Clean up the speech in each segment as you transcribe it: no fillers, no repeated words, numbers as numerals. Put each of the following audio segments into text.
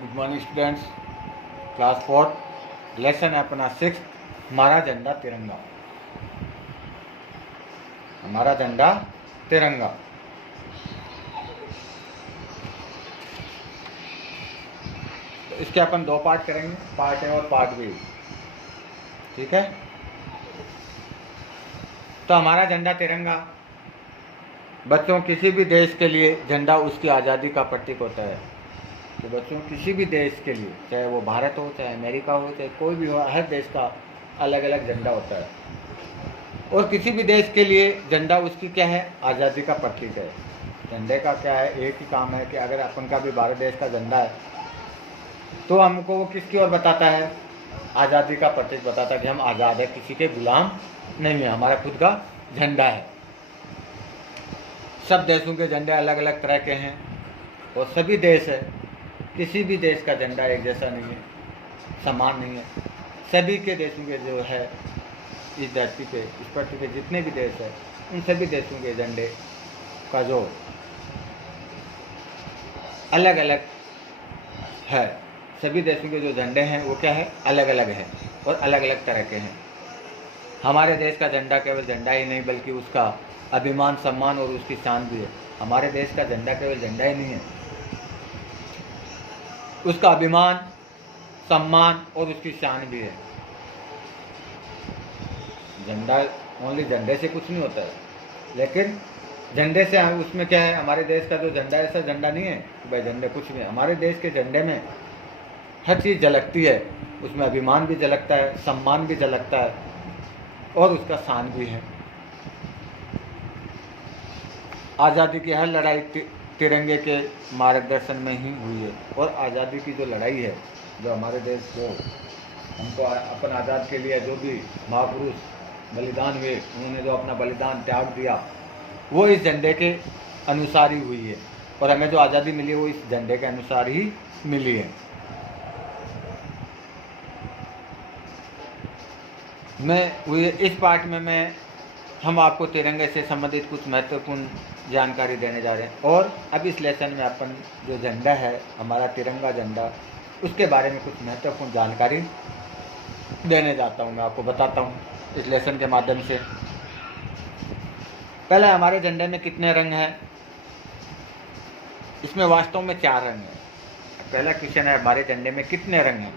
Good morning students, class 4 lesson है अपना 6। हमारा झंडा तिरंगा। हमारा झंडा तिरंगा। तो इसके अपन 2 पार्ट करेंगे, पार्ट ए और पार्ट बी। ठीक है। तो हमारा झंडा तिरंगा, बच्चों किसी भी देश के लिए झंडा उसकी आज़ादी का प्रतीक होता है। तो बच्चों किसी भी देश के लिए, चाहे वो भारत हो, चाहे अमेरिका हो, चाहे कोई भी हो, हर देश का अलग अलग झंडा होता है। और किसी भी देश के लिए झंडा उसकी क्या है, आज़ादी का प्रतीक है। झंडे का क्या है, एक ही काम है कि अगर अपन का भी भारत देश का झंडा है तो हमको वो किसकी ओर बताता है, आज़ादी का प्रतीक बताता है कि हम आज़ाद है, किसी के गुलाम नहीं है, हमारा खुद का झंडा है। सब देशों के झंडे अलग अलग तरह के हैं और सभी देश है, किसी भी देश का झंडा एक जैसा नहीं है, समान नहीं है। सभी के देशों के जो है इस धरती पे, इस पृथ्वी पे जितने भी देश है, उन सभी देशों के झंडे का जो अलग अलग है, सभी देशों के जो झंडे हैं वो क्या है, अलग अलग है और अलग अलग तरह के हैं। हमारे देश का झंडा केवल झंडा ही नहीं बल्कि उसका अभिमान, सम्मान और उसकी शान भी है। हमारे देश का झंडा केवल झंडा ही नहीं है, उसका अभिमान, सम्मान और उसकी शान भी है। झंडा ओनली झंडे से कुछ नहीं होता है, लेकिन झंडे से उसमें क्या है, हमारे देश का जो झंडा है ऐसा झंडा नहीं है कि भाई झंडे कुछ नहीं है। हमारे देश के झंडे में हर चीज़ झलकती है, उसमें अभिमान भी झलकता है, सम्मान भी झलकता है और उसका शान भी है। आज़ादी की हर लड़ाई तिरंगे के मार्गदर्शन में ही हुई है। और आज़ादी की जो लड़ाई है, जो हमारे देश को, हमको अपन आज़ाद के लिए जो भी महापुरुष बलिदान हुए, उन्होंने जो अपना बलिदान त्याग दिया, वो इस झंडे के अनुसार ही हुई है। और हमें जो आज़ादी मिली है वो इस झंडे के अनुसार ही मिली है। इस पार्ट में हम आपको तिरंगे से संबंधित कुछ महत्वपूर्ण जानकारी देने जा रहे हैं। और अब इस लेसन में अपन जो झंडा है, हमारा तिरंगा झंडा, उसके बारे में कुछ महत्वपूर्ण जानकारी देने जाता हूँ, मैं आपको बताता हूँ इस लेसन के माध्यम से। पहले हमारे झंडे में कितने रंग हैं? इसमें वास्तव में 4 रंग हैं। पहला क्वेश्चन है, हमारे झंडे में कितने रंग हैं?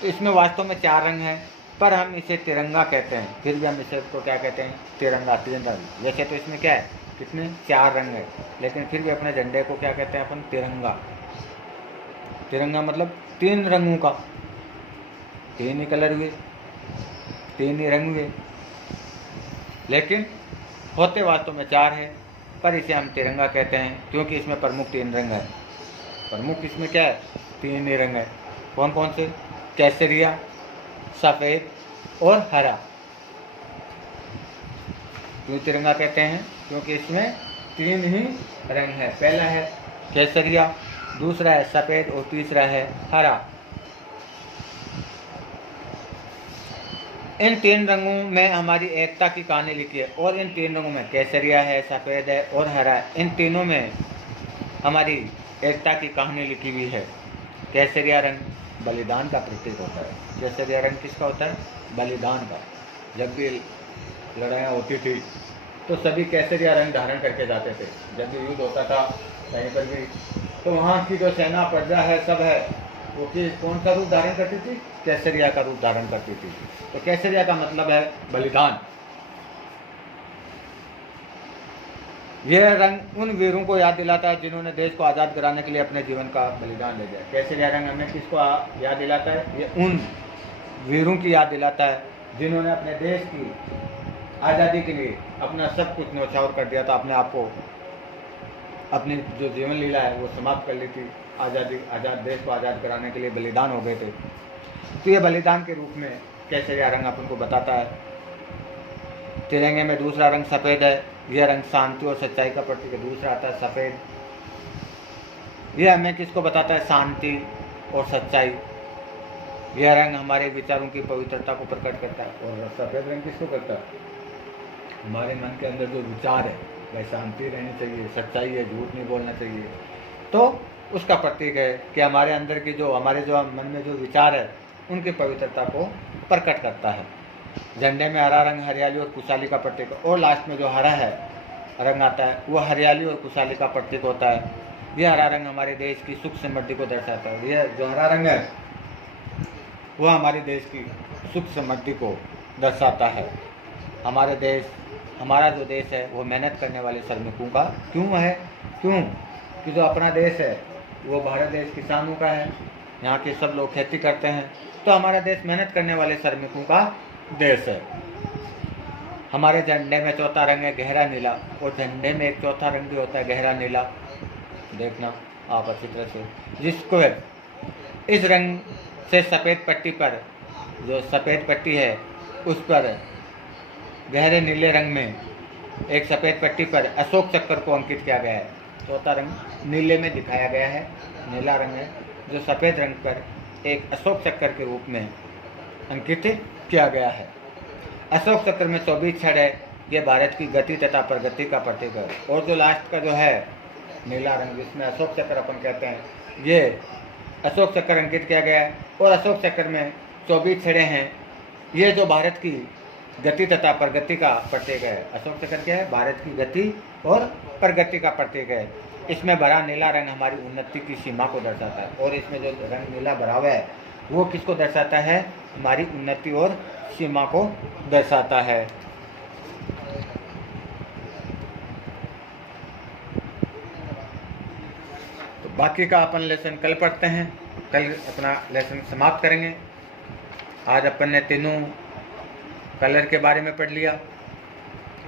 तो इसमें वास्तव में 4 रंग हैं, पर हम इसे तिरंगा कहते हैं। फिर भी हम इसे तो क्या कहते हैं, तिरंगा, तिरंगा। वैसे तो इसमें क्या है, कितने 4 रंग है, लेकिन फिर भी अपने झंडे को क्या कहते हैं अपन, तिरंगा। तिरंगा मतलब 3 रंगों का, 3 ही कलर हुए, 3 ही रंग हुए, लेकिन होते वास्तव में 4 है। पर इसे हम तिरंगा कहते हैं क्योंकि इसमें प्रमुख 3 रंग है। प्रमुख इसमें क्या है, 3 ही रंग है। कौन कौन से? केसरिया, सफ़ेद और हरा। क्यों तिरंगा कहते हैं? क्योंकि इसमें 3 ही रंग है। पहला है केसरिया, दूसरा है सफ़ेद और तीसरा है हरा। इन 3 रंगों में हमारी एकता की कहानी लिखी है। और इन 3 रंगों में, केसरिया है, सफ़ेद है और हरा है, इन तीनों में हमारी एकता की कहानी लिखी हुई है। केसरिया रंग बलिदान का प्रतीक होता है। केसरिया रंग किसका होता है? बलिदान का। जब भी लड़ाइयाँ होती थी तो सभी केसरिया रंग धारण करके जाते थे। जब भी युद्ध होता था कहीं पर भी, तो वहाँ की जो सेना, प्रजा है, सब है, वो कौन सा रूप धारण करती थी? केसरिया का रूप धारण करती थी। तो केसरिया का मतलब है बलिदान। यह रंग उन वीरों को याद दिलाता है जिन्होंने देश को आज़ाद कराने के लिए अपने जीवन का बलिदान दे दिया। केसरिया रंग हमें किसको याद दिलाता है? ये उन वीरों की याद दिलाता है जिन्होंने अपने देश की आज़ादी के लिए अपना सब कुछ न्यौछावर कर दिया था, अपने आप को, अपनी जो जीवन लीला है वो समाप्त कर ली थी। आज़ाद देश को आज़ाद कराने के लिए बलिदान हो गए थे। तो ये बलिदान के रूप में केसरिया रंग अपन को बताता है। तिरंगे में दूसरा रंग सफ़ेद है। यह रंग शांति और सच्चाई का प्रतीक है। दूसरा आता है सफ़ेद, यह हमें किसको बताता है? शांति और सच्चाई। यह रंग हमारे विचारों की पवित्रता को प्रकट करता है। और सफ़ेद रंग किसको करता है? हमारे मन के अंदर जो विचार है, वह शांति रहनी चाहिए, सच्चाई है, झूठ नहीं बोलना चाहिए। तो उसका प्रतीक है कि हमारे अंदर की हमारे मन में जो विचार है उनकी पवित्रता को प्रकट करता है। झंडे में हरा रंग हरियाली और खुशहाली का प्रतीक है, और लास्ट में जो हरा है रंग आता है वो हरियाली और खुशहाली का प्रतीक होता है। यह हरा रंग हमारे देश की सुख समृद्धि को दर्शाता है। यह जो हरा रंग है वो हमारे देश की सुख समृद्धि को दर्शाता है। हमारा जो देश है वो मेहनत करने वाले श्रमिकों का क्यों है? क्यों कि जो अपना देश है वो भारत देश किसानों का है, यहाँ के सब लोग खेती करते हैं, तो हमारा देश मेहनत करने वाले श्रमिकों का देश है। हमारे झंडे में चौथा रंग है गहरा नीला, और झंडे में एक चौथा रंग भी होता है गहरा नीला, देखना आप अच्छी तरह से, जिसको इस रंग से सफ़ेद पट्टी पर, जो सफ़ेद पट्टी है उस पर गहरे नीले रंग में एक सफ़ेद पट्टी पर अशोक चक्र को अंकित किया गया है। चौथा रंग नीले में दिखाया गया है, नीला रंग है जो सफ़ेद रंग पर एक अशोक चक्र के रूप में अंकित किया गया है। अशोक चक्र में 24 छड़ है, ये भारत की गति तथा प्रगति का प्रतीक है। और जो लास्ट का जो है नीला रंग जिसमें अशोक चक्र अपन कहते हैं, ये अशोक चक्र अंकित किया गया है, और अशोक चक्र में 24 छड़ें हैं। ये जो भारत की गति तथा प्रगति का प्रतीक है। अशोक चक्र क्या है? भारत की गति और प्रगति का प्रतीक है। इसमें भरा नीला रंग हमारी उन्नति की सीमा को दर्शाता है, और इसमें जो रंग नीला भरा हुआ है वो किसको दर्शाता है? हमारी उन्नति और सीमा को दर्शाता है। तो बाकी का अपन लेसन कल पढ़ते हैं, कल अपना लेसन समाप्त करेंगे। आज अपन ने तीनों कलर के बारे में पढ़ लिया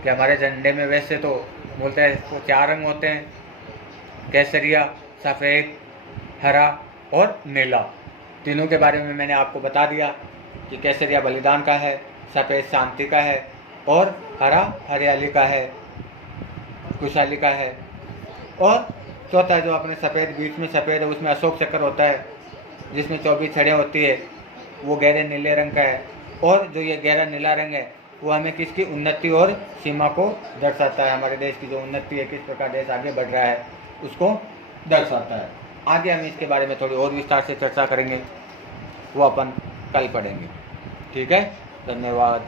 कि हमारे झंडे में वैसे तो मूलतः तो 4 रंग होते हैं, केसरिया, सफ़ेद, हरा और नीला। तीनों के बारे में मैंने आपको बता दिया कि केसरिया बलिदान का है, सफ़ेद शांति का है, और हरा हरियाली का है, खुशहाली का है, और चौथा जो अपने सफ़ेद बीच में सफ़ेद है उसमें अशोक चक्र होता है जिसमें 24 छड़ें होती है, वो गहरे नीले रंग का है। और जो ये गहरा नीला रंग है वो हमें किसकी उन्नति और सीमा को दर्शाता है। हमारे देश की जो उन्नति है, किस प्रकार देश आगे बढ़ रहा है, उसको दर्शाता है। आगे हम इसके बारे में थोड़ी और विस्तार से चर्चा करेंगे, वो अपन कल पढ़ेंगे। ठीक है, धन्यवाद।